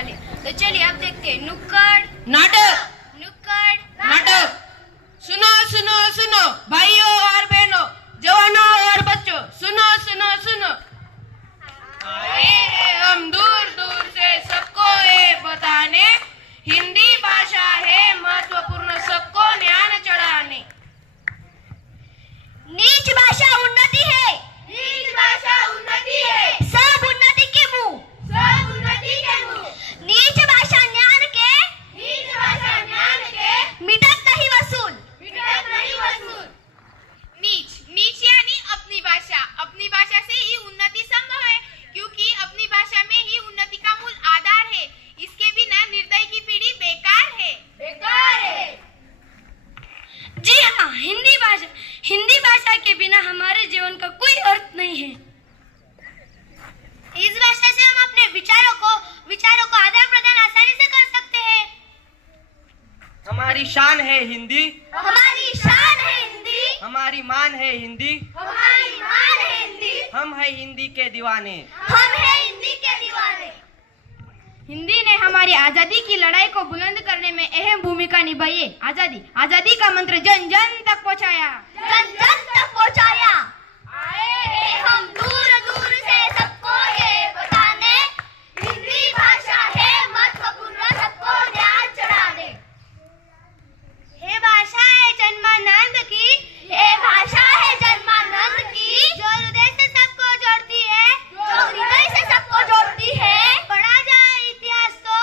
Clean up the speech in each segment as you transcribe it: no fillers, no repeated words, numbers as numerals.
वाले। तो चलिए अब देखते हैं नुक्कड़ नाटक। नुक्कड़ नाटक। सुनो सुनो सुनो भाइयों और बहनों, जवानों और बच्चों, सुनो सुनो सुनो। आए हैं हम दूर दूर से सबको ये बताने, हिंदी भाषा है महत्वपूर्ण सबको ज्ञान चढ़ाने। नीच भाषा उन्नति है, नीच भाषा उन्नति है, सब उन्नति के मुंह, सब उन्नति के मुंह। नीच भाषा ज्ञान के, नीच भाषा ज्ञान के, मिटत नहीं वसूल। मिटत नहीं वसूल। नीच नीच यानी अपनी भाषा से ही उन्नति संभव है, क्योंकि अपनी भाषा में ही उन्नति का मूल आधार है। इसके बिना निर्दयी की पीढ़ी बेकार है, बेकार है। जी हाँ, हिंदी भाषा के बिना हमारे जीवन का कोई अर्थ नहीं है। इस भाषा से हम अपने विचारों को आदान प्रदान आसानी से कर सकते हैं। हमारी शान है हिंदी, हमारी शान है हिंदी, हमारी मान है हिंदी, हमारी मान है हिंदी, हम है हिंदी के दीवाने। हम है हिंदी के दीवाने। हिंदी ने हमारी आजादी की लड़ाई को बुलंद करने में अहम भूमिका निभाई है। आजादी का मंत्र जन जन तक पहुंचाया, जन जन तक पहुंचाया। आए हैं हम दूर दूर से सबको ये बताने, हिंदी भाषा है महत्वपूर्ण सबको ज्ञान चढ़ाने। ये भाषा है जन्मानंद की, ये भाषा है जन्मानंद की, जो हृदय से सबको जोड़ती है, जो हृदय से सबको जोड़ती है। पढ़ा जाए इतिहास तो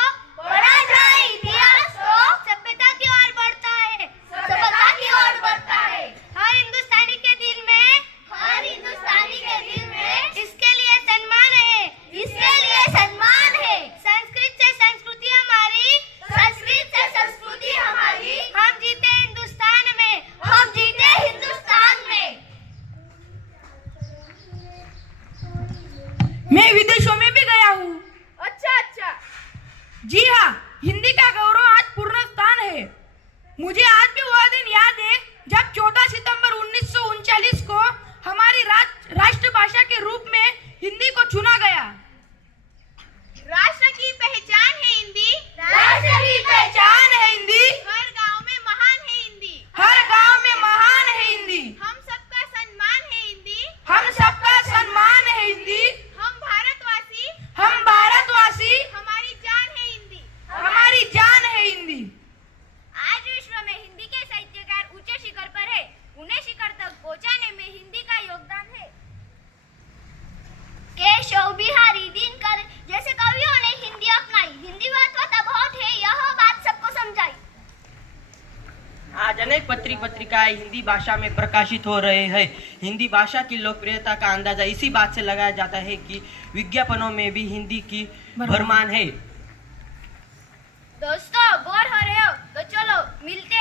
सभ्यता की ओर बढ़ता है, सभ्यता की ओर बढ़ता है। हर हिंदुस्तानी के दिल में, हर हिंदुस्तानी के दिल में इसके लिए सम्मान है, इसके लिए सम्मान है। संस्कृत से संस्कृति हमारी, संस्कृत से संस्कृति हमारी। हम जीते हिंदुस्तान में, हम जीते हिंदुस्तान में। मैं विदेशों में भी गया हूँ। अच्छा। जी हाँ, हिंदी का गौरव आज पूर्ण स्थान है। मुझे आज भी वह दिन याद है जब 14 सितंबर 1939 को हमारी राष्ट्रभाषा के रूप में हिंदी को चुना गया। राष्ट्र की पहचान है हिंदी, राष्ट्र की पहचान है हिंदी, हर गांव में महान है हिंदी, हर गांव में महान है हिंदी, हम सबका सम्मान है हिंदी, हम सबका सम्मान है हिंदी, हम भारतवासी, हम भारतवासी, हमारी जान है हिंदी, हमारी जान है हिंदी। आज विश्व में हिंदी के साहित्यकार ऊंचे शिखर पर है, उन्हें शिखर तक पहुंचाने में हिंदी का योगदान है। केशव बिहारी दिनकर जैसे कवियों ने हिंदी अपनाई, हिंदी महत्वता बहुत है, यह बात सबको समझाई। आज अनेक पत्रिकाएं हिंदी भाषा में प्रकाशित हो रहे हैं। हिंदी भाषा की लोकप्रियता का अंदाजा इसी बात से लगाया जाता है कि विज्ञापनों में भी हिंदी की भरमार है। दोस्तों, बोर हो रहे हो तो चलो मिलते